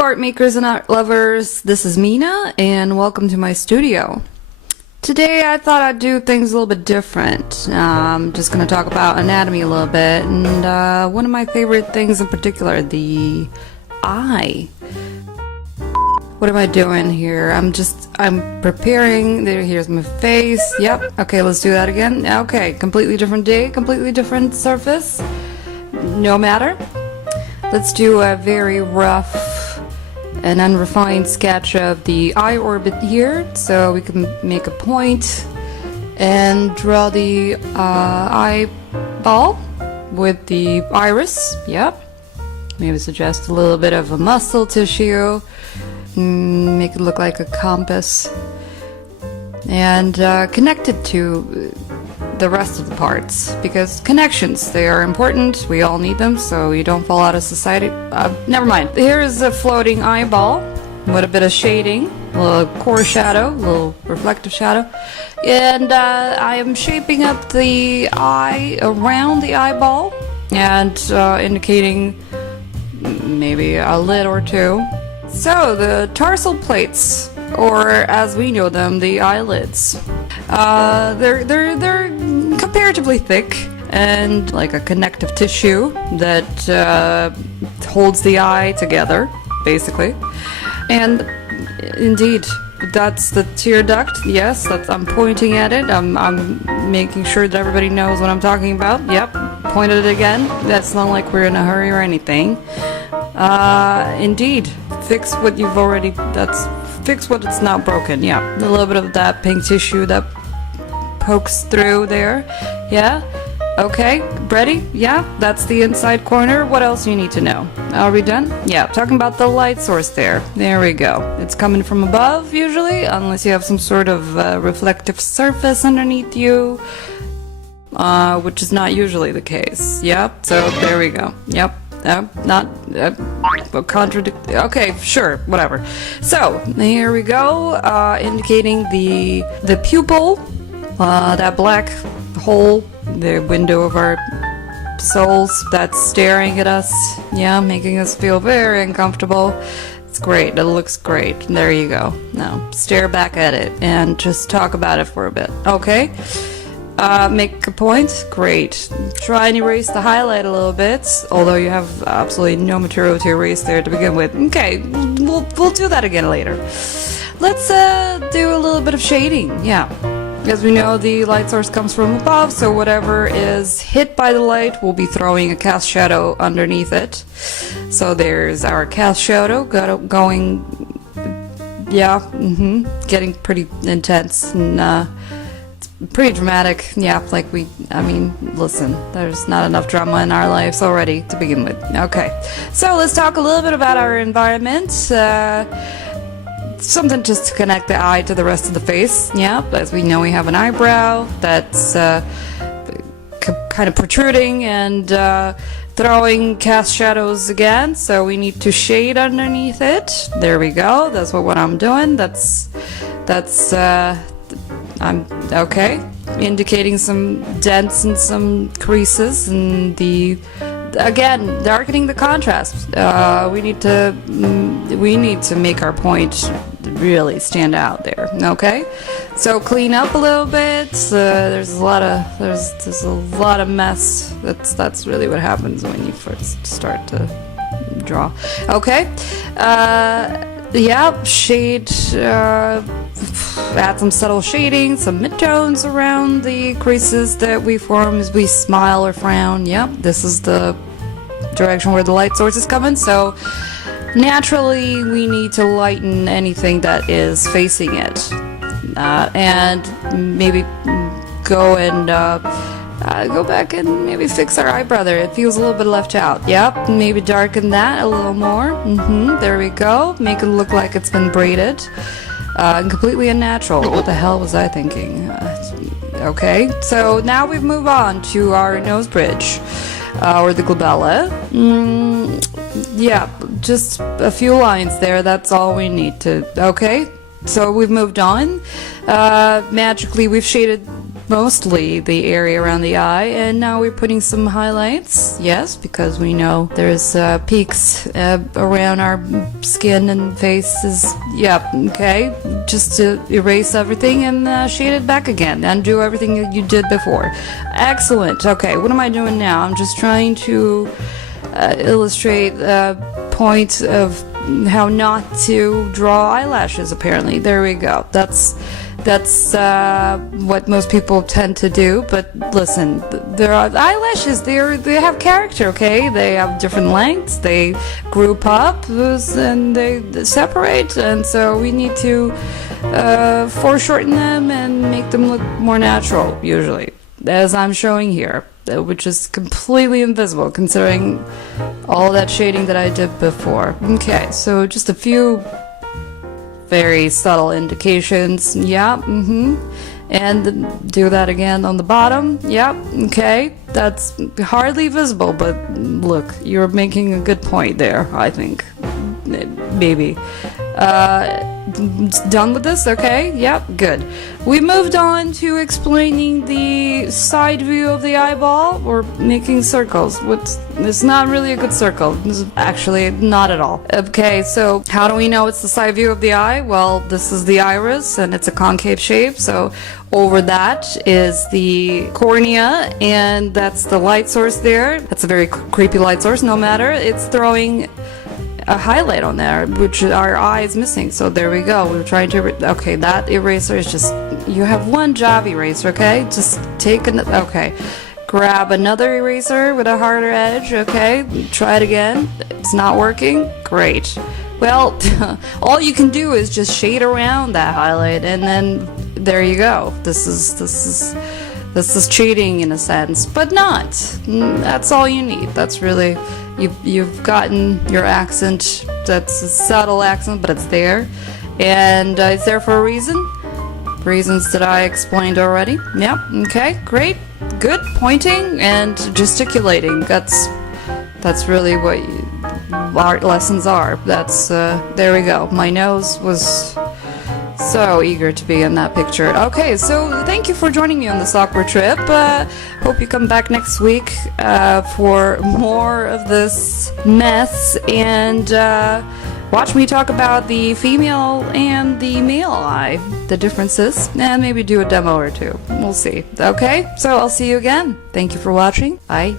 art makers and art lovers, this is Mina and welcome to my studio. Today I thought I'd do things a little bit different. I'm just going to talk about anatomy a little bit and one of my favorite things in particular, the eye. What am I doing here? I'm preparing. Here's my face. Yep. Okay, let's do that again. Okay, completely different day, completely different surface. No matter. Let's do a very rough and unrefined sketch of the eye orbit here, so we can make a point and draw the eyeball with the iris. Yep. Maybe suggest a little bit of a muscle tissue. Make it look like a compass and connect it to the rest of the parts, because connections, they are important. We all need them so you don't fall out of society. Never mind. Here's a floating eyeball with a bit of shading, a little core shadow, a little reflective shadow, and I am shaping up the eye around the eyeball and indicating maybe a lid or two. So the tarsal plates, or as we know them, the eyelids, they're comparatively thick and like a connective tissue that holds the eye together, basically. And indeed, that's the tear duct. Yes, I'm pointing at it. I'm making sure that everybody knows what I'm talking about. Yep, pointed it again. That's not like we're in a hurry or anything. Indeed, fix what you've already, fix what it's not broken. Yeah, a little bit of that pink tissue that pokes through there. Yeah, okay, ready? Yeah, that's the inside corner. What else do you need to know? Are we done? Yeah, talking about the light source there. There we go. It's coming from above usually, unless you have some sort of reflective surface underneath you, which is not usually the case. Yep, so there we go. Yep. Not contradict. Okay, sure, whatever. So here we go, indicating the pupil, that black hole, the window of our souls that's staring at us. Yeah, making us feel very uncomfortable. It's great. It looks great. There you go. Now stare back at it and just talk about it for a bit. Okay. Make a point. Great. Try and erase the highlight a little bit, although you have absolutely no material to erase there to begin with. Okay, we'll do that again later. Let's do a little bit of shading. Yeah, as we know, the light source comes from above, so whatever is hit by the light will be throwing a cast shadow underneath it. So there's our cast shadow going. Yeah, getting pretty intense and pretty dramatic. Yeah, like I mean, listen, there's not enough drama in our lives already to begin with. Okay, so let's talk a little bit about our environment. Something just to connect the eye to the rest of the face. Yeah, as we know, we have an eyebrow that's kind of protruding and throwing cast shadows again, so we need to shade underneath it. There we go. That's what I'm doing. That's I'm okay, indicating some dents and some creases, and again, darkening the contrast. We need to make our point really stand out there. Okay, so clean up a little bit. There's a lot of mess. That's really what happens when you first start to draw. Okay, yeah, shade. Add some subtle shading, some midtones around the creases that we form as we smile or frown. Yep, this is the direction where the light source is coming, so naturally we need to lighten anything that is facing it, and maybe go back and maybe fix our eyebrow there. It feels a little bit left out. Yep, maybe darken that a little more. There we go. Make it look like it's been braided. Completely unnatural. What the hell was I thinking? Okay, so now we move on to our nose bridge, or the glabella. Yeah, just a few lines there. That's all we need to. Okay, so we've moved on. Magically, we've shaded mostly the area around the eye, and now we're putting some highlights. Yes, because we know there's peaks around our skin and faces. Yep, okay. Just to erase everything and shade it back again. Undo everything that you did before. Excellent. Okay, what am I doing now? I'm just trying to illustrate the point of how not to draw eyelashes, apparently. There we go. That's what most people tend to do, but listen, there are eyelashes, they have character, okay? They have different lengths, they group up, and they separate, and so we need to foreshorten them and make them look more natural, usually, as I'm showing here, which is completely invisible considering all that shading that I did before. Okay, so just a few very subtle indications. Yeah, and do that again on the bottom. Yep, okay, that's hardly visible, but look, you're making a good point there, I think. Maybe. Done with this? Okay, yep, good. We moved on to explaining the side view of the eyeball, or making circles. It's not really a good circle. It's actually not at all. Okay, so how do we know it's the side view of the eye? Well, this is the iris, and it's a concave shape, so over that is the cornea, and that's the light source there. That's a very creepy light source, no matter. It's throwing a highlight on there, which our eye is missing. So there we go. We're trying to okay, that eraser is just, you have one job, eraser, okay? Just take okay, grab another eraser with a harder edge, okay? Try it again. It's not working. Great. Well, all you can do is just shade around that highlight, and then there you go. This is cheating in a sense, but not. That's all you need. That's really, you've gotten your accent. That's a subtle accent, but it's there, and it's there for a reason. Reasons that I explained already. Yep. Okay. Great. Good. Pointing and gesticulating. That's really what art lessons are. That's there we go. My nose was so eager to be in that picture. Okay, so thank you for joining me on this awkward trip. Hope you come back next week for more of this mess, and watch me talk about the female and the male eye, the differences, and maybe do a demo or two. We'll see. Okay, so I'll see you again. Thank you for watching. Bye.